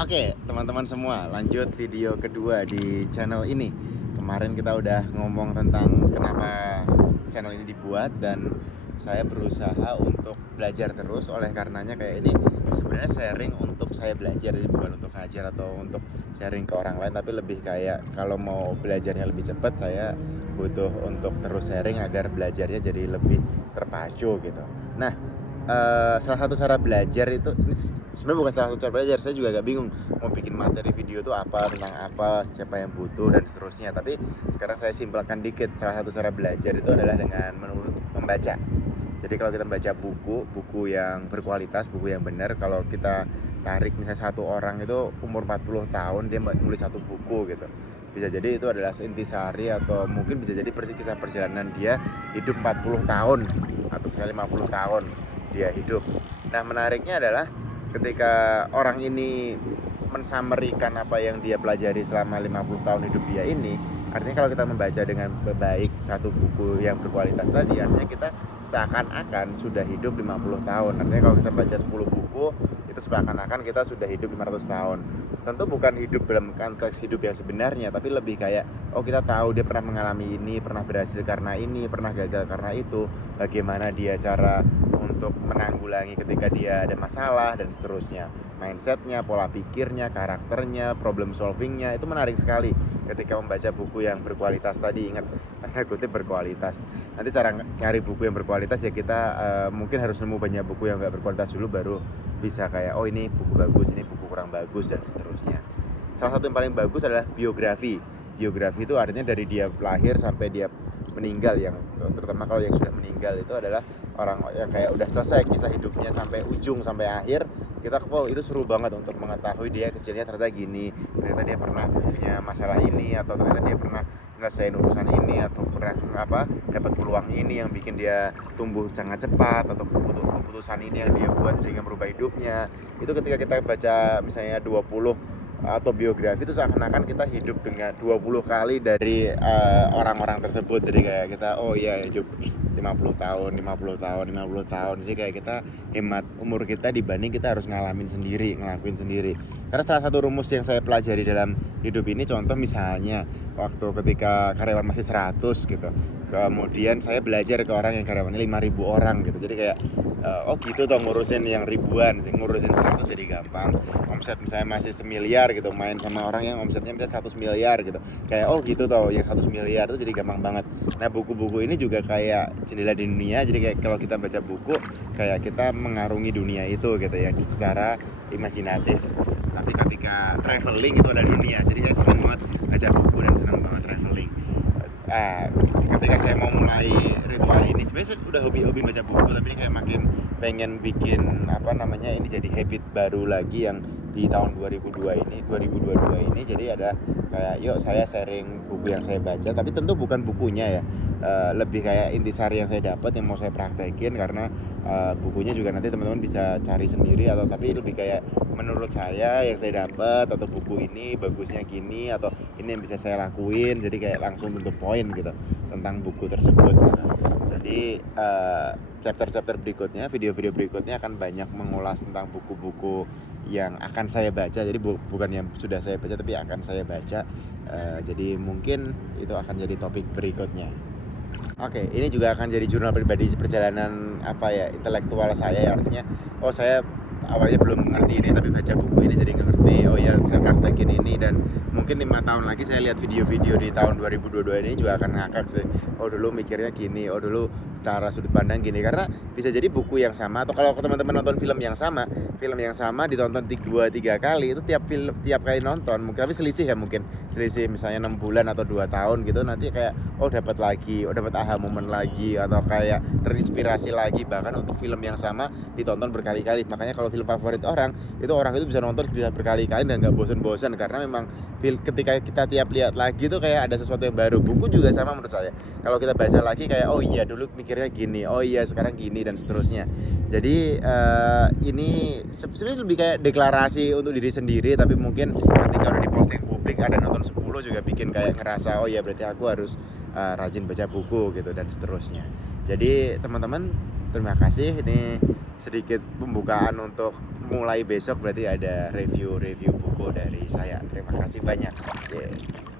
Oke, teman-teman semua, lanjut video kedua di channel ini. Kemarin kita udah ngomong tentang kenapa channel ini dibuat dan saya berusaha untuk belajar terus. Oleh karenanya kayak ini sebenarnya sharing untuk saya belajar, jadi bukan untuk ngajar atau untuk sharing ke orang lain, tapi lebih kayak kalau mau belajarnya lebih cepat, saya butuh untuk terus sharing agar belajarnya jadi lebih terpacu gitu. Nah, salah satu cara belajar itu ini sebenarnya bukan salah satu cara belajar, saya juga agak bingung mau bikin materi video itu apa, tentang apa, siapa yang butuh dan seterusnya. Tapi sekarang saya simpelkan dikit, salah satu cara belajar itu adalah dengan membaca. Jadi kalau kita membaca buku yang berkualitas, buku yang benar, kalau kita tarik misalnya satu orang itu umur 40 tahun dia nulis satu buku gitu. Bisa jadi itu adalah intisari atau mungkin bisa jadi kisah perjalanan dia hidup 40 tahun atau misalnya 50 tahun dia hidup. Nah, menariknya adalah ketika orang ini mensamerikan apa yang dia pelajari selama 50 tahun hidup dia ini, artinya kalau kita membaca dengan baik satu buku yang berkualitas tadi, artinya kita seakan-akan sudah hidup 50 tahun. Artinya kalau kita baca 10 buku, itu seakan-akan kita sudah hidup 500 tahun. Tentu bukan hidup dalam konteks hidup yang sebenarnya, tapi lebih kayak, oh kita tahu dia pernah mengalami ini, pernah berhasil karena ini, pernah gagal karena itu, bagaimana dia cara untuk menanggulangi ketika dia ada masalah dan seterusnya. Mindsetnya, pola pikirnya, karakternya, problem solvingnya, itu menarik sekali ketika membaca buku yang berkualitas tadi. Ingat, tanda kutip berkualitas. Nanti cara nyari buku yang berkualitas ya kita mungkin harus nemu banyak buku yang gak berkualitas dulu, baru bisa kayak, oh ini buku bagus, ini buku kurang bagus dan seterusnya. Salah satu yang paling bagus adalah biografi. Biografi itu artinya dari dia lahir sampai dia meninggal, yang terutama kalau yang sudah meninggal itu adalah orang yang kayak udah selesai kisah hidupnya sampai ujung, sampai akhir. Kita, oh itu seru banget untuk mengetahui dia kecilnya ternyata gini, ternyata dia pernah punya masalah ini, atau ternyata dia pernah ngelesain urusan ini, atau pernah dapat peluang ini yang bikin dia tumbuh sangat cepat, atau keputusan ini yang dia buat sehingga merubah hidupnya. Itu ketika kita baca misalnya 20 atau biografi, itu seakan-akan kita hidup dengan 20 kali dari orang-orang tersebut. Jadi kayak kita, oh iya hidup 50 tahun, 50 tahun, 50 tahun. Jadi kayak kita hemat umur kita dibanding kita harus ngalamin sendiri, ngelakuin sendiri. Karena salah satu rumus yang saya pelajari dalam hidup ini, contoh misalnya waktu ketika karyawan masih 100 gitu, kemudian saya belajar ke orang yang karyawannya 5.000 orang gitu. Jadi kayak oh gitu toh ngurusin yang ribuan, ngurusin 100 jadi gampang. Omset misalnya masih 1 miliar gitu, main sama orang yang omsetnya misalnya 100 miliar gitu, kayak oh gitu toh yang 100 miliar itu jadi gampang banget. Nah, buku-buku ini juga kayak jendela di dunia. Jadi kayak kalau kita baca buku, kayak kita mengarungi dunia itu gitu ya, secara imajinatif. Tapi ketika traveling itu ada dunia. Jadi saya senang banget baca buku dan senang banget traveling. Ketika saya mau mulai ritual ini, sebenarnya saya udah hobi baca buku, tapi ini kayak makin pengen bikin ini jadi habit baru lagi yang di tahun 2022 ini. Jadi ada kayak, yuk saya sharing buku yang saya baca, tapi tentu bukan bukunya ya, lebih kayak intisari yang saya dapat yang mau saya praktekin. Karena bukunya juga nanti teman-teman bisa cari sendiri, atau tapi lebih kayak menurut saya yang saya dapat, atau buku ini bagusnya gini, atau ini yang bisa saya lakuin. Jadi kayak langsung to the point gitu tentang buku tersebut gitu. Jadi chapter-chapter berikutnya, video-video berikutnya akan banyak mengulas tentang buku-buku yang akan saya baca. Jadi bukan yang sudah saya baca, tapi akan saya baca. Jadi mungkin itu akan jadi topik berikutnya. Oke, ini juga akan jadi jurnal pribadi perjalanan intelektual saya. Artinya, oh saya awalnya belum mengerti ini, tapi baca buku ini jadi ngerti. Oh ya, saya praktekin ini, dan mungkin 5 tahun lagi saya lihat video-video di tahun 2022 ini juga akan ngakak sih. Oh dulu mikirnya gini, oh dulu cara sudut pandang gini. Karena bisa jadi buku yang sama, atau kalau teman-teman nonton film yang sama ditonton 2-3 kali, itu tiap kali nonton mungkin, tapi selisih misalnya 6 bulan atau 2 tahun gitu, nanti kayak dapat aha moment lagi, atau kayak terinspirasi lagi, bahkan untuk film yang sama ditonton berkali-kali. Makanya kalau film favorit orang itu bisa nonton bisa berkali-kali dan gak bosan-bosan, karena memang ketika kita tiap lihat lagi tuh kayak ada sesuatu yang baru. Buku juga sama menurut saya, kalau kita baca lagi kayak, oh iya dulu mikirnya gini, oh iya sekarang gini, dan seterusnya. Jadi ini sebenarnya lebih kayak deklarasi untuk diri sendiri, tapi mungkin ketika udah diposting publik ada nonton 10 juga bikin kayak ngerasa, oh iya berarti aku harus rajin baca buku gitu, dan seterusnya. Jadi teman-teman, terima kasih. Ini sedikit pembukaan untuk mulai besok berarti ada review buku dari saya. Terima kasih banyak. Yeah.